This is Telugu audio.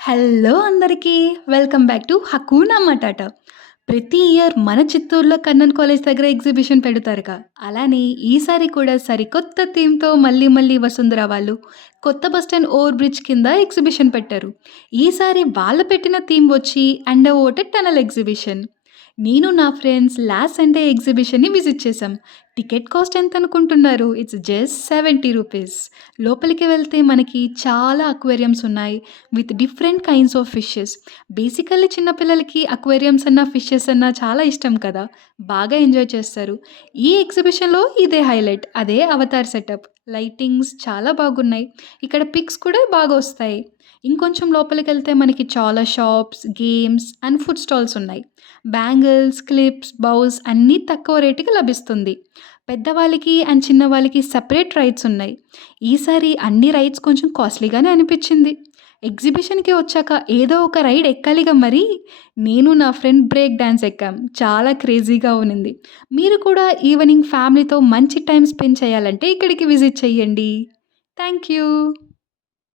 హలో అందరికీ. Welcome back to 'హకూనా matata'. ప్రతి ఇయర్ మన చిత్తూరులో కన్నన్ కాలేజ్ దగ్గర ఎగ్జిబిషన్ పెడతారుగా. అలానే ఈసారి కూడా సరికొత్త థీమ్‌తో మళ్ళీ మళ్ళీ వసుంధర వాళ్ళు కొత్త బస్ స్టాండ్ ఓవర్ బ్రిడ్జ్ కింద ఎగ్జిబిషన్ పెట్టారు. ఈసారి వాళ్ళు పెట్టిన థీమ్ వచ్చి అండర్ వాటర్ టనెల్ ఎగ్జిబిషన్. నేను నా ఫ్రెండ్స్ లాస్ట్ సండే ఎగ్జిబిషన్‌ని విజిట్ చేశాం. టికెట్ కాస్ట్ ఎంతనుకుంటున్నారు? It's just ₹70. లోపలికి వెళ్తే మనకి చాలా అక్వేరియంస్ ఉన్నాయి. With different kinds of fishes. Basically చిన్న పిల్లలకి అక్వేరియంస్ అన్నా, ఫిషెస్ అన్నా చాలా ఇష్టం కదా! బాగా ఎంజాయ్ చేస్తారు. ఈ ఎగ్జిబిషన్‌లో ఇదే హైలైట్. అదే అవతార్ సెటప్. లైటింగ్స్ చాలా బాగున్నాయి. ఇక్కడ పిక్స్ కూడా బాగొస్తాయి. ఇంకొంచెం లోపలికెళ్తే మనకి చాలా shops, games and food stalls ఉన్నాయి. బ్యాంగిల్స్, క్లిప్స్, బౌస్ అన్నీ తక్కువ రేటుకి లభిస్తుంది. పెద్దవాళ్ళకి అండ్ చిన్నవాళ్ళకి సెపరేట్ రైడ్స్ ఉన్నాయి. ఈసారి అన్ని రైడ్స్ కొంచెం కాస్ట్‌లీగానే అనిపిచ్చింది. ఎగ్జిబిషన్‌కి వచ్చాక ఏదో ఒక రైడ్ ఎక్కాలిగా మరి. నేను నా ఫ్రెండ్ బ్రేక్ డాన్స్ ఎక్కాం. చాలా క్రేజీగా ఉన్నింది. మీరు కూడా ఈవినింగ్ ఫ్యామిలీతో మంచి టైమ్ స్పెండ్ చేయాలంటే ఇక్కడికి విజిట్ చేయండి. Thank you.